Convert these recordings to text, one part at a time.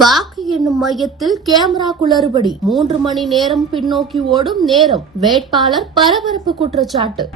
வாக்கு எண்ணும் மையத்தில் கேமரா குளறுபடி 3 மணி நேரம் பின்னோக்கி ஓடும் நேரம் வேட்பாளர் பரபரப்பு குற்றச்சாட்டு.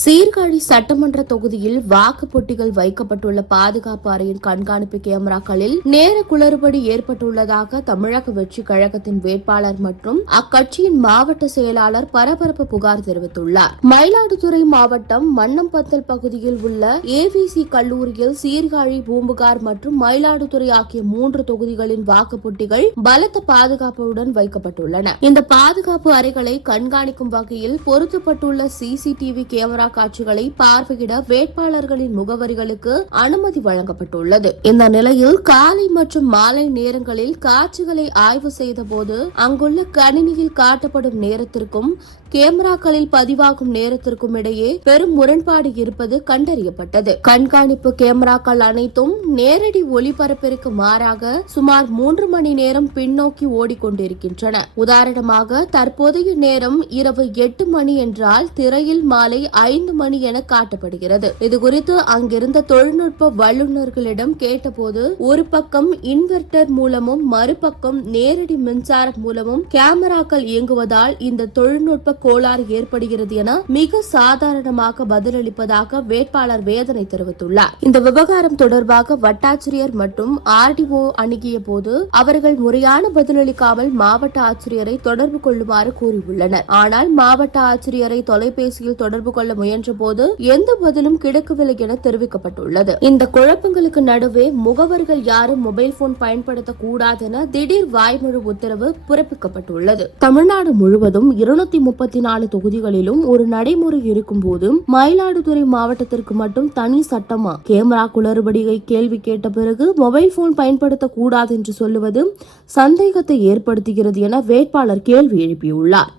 சீர்காழி சட்டமன்ற தொகுதியில் வாக்குப்பொட்டிகள் வைக்கப்பட்டுள்ள பாதுகாப்பு அறையின் கண்காணிப்பு கேமராக்களில் நேர குளறுபடி ஏற்பட்டுள்ளதாக தமிழக வெற்றி கழகத்தின் வேட்பாளர் மற்றும் அக்கட்சியின் மாவட்ட செயலாளர் பரபரப்பு புகார் தெரிவித்துள்ளார். மயிலாடுதுறை மாவட்டம் மன்னம்பந்தல் பகுதியில் உள்ள ஏவிசி கல்லூரியில் சீர்காழி, பூம்புகார் மற்றும் மயிலாடுதுறை ஆகிய 3 தொகுதிகளின் வாக்குப்பொட்டிகள் பலத்த பாதுகாப்புடன் வைக்கப்பட்டுள்ளன. இந்த பாதுகாப்பு அறைகளை கண்காணிக்கும் வகையில் பொருத்தப்பட்டுள்ள சிசிடிவி கேமரா காட்சிகளை பார்வையிட வேட்பாளர்களின் முகவரிகளுக்கு அனுமதி வழங்கப்பட்டுள்ளது. இந்த நிலையில் காலை மற்றும் மாலை நேரங்களில் காட்சிகளை ஆய்வு செய்தபோது அங்குள்ள கணினியில் காட்டப்படும் நேரத்திற்கும் கேமராக்களில் பதிவாகும் நேரத்திற்கும் இடையே பெரும் முரண்பாடு இருப்பது கண்டறியப்பட்டது. கண்காணிப்பு கேமராக்கள் அனைத்தும் நேரடி ஒளிபரப்பிற்கு மாறாக சுமார் 3 மணி நேரம் பின்னோக்கி ஓடிக்கொண்டிருக்கின்றன. உதாரணமாக தற்போதைய நேரம் இரவு 8 மணி என்றால் திரையில் மாலை 5 மணி என காட்டப்படுகிறது. இதுகுறித்து அங்கிருந்த தொழில்நுட்ப வல்லுநர்களிடம் கேட்டபோது ஒரு பக்கம் இன்வெர்டர் மூலமும் மறுபக்கம் நேரடி மின்சாரம் மூலமும் கேமராக்கள் இயங்குவதால் இந்த தொழில்நுட்ப கோளாறு ஏற்படுகிறது என மிக சாதாரணமாக பதிலளிப்பதாக வேட்பாளர் வேதனை தெரிவித்துள்ளார். இந்த விவகாரம் தொடர்பாக வட்டாட்சியர் மற்றும் ஆர்டிஓ அணுகிய போது அவர்கள் முறையான பதிலளிக்காமல் மாவட்ட ஆட்சியரை தொடர்பு கொள்ளுமாறு கூறியுள்ளனர். ஆனால் மாவட்ட ஆட்சியரை தொலைபேசியில் தொடர்பு கொள்ள முயன்ற போது எந்த பதிலும் கிடைக்கவில்லை என தெரிவிக்கப்பட்டுள்ளது. இந்த குழப்பங்களுக்கு நடுவே முகவர்கள் யாரும் மொபைல் போன் பயன்படுத்தக்கூடாது என திடீர் வாய்மொழி உத்தரவு பிறப்பிக்கப்பட்டுள்ளது. தமிழ்நாடு முழுவதும் 234 தொகுதிகளிலும் ஒரு நடைமுறை இருக்கும் போது மயிலாடுதுறை மாவட்டத்திற்கு மட்டும் தனி சட்டமா? கேமரா குளறுபடியை கேள்வி கேட்ட பிறகு மொபைல் போன் பயன்படுத்தக்கூடாது என்று சொல்லுவது சந்தேகத்தை ஏற்படுத்துகிறது என வேட்பாளர் கேள்வி எழுப்பியுள்ளார்.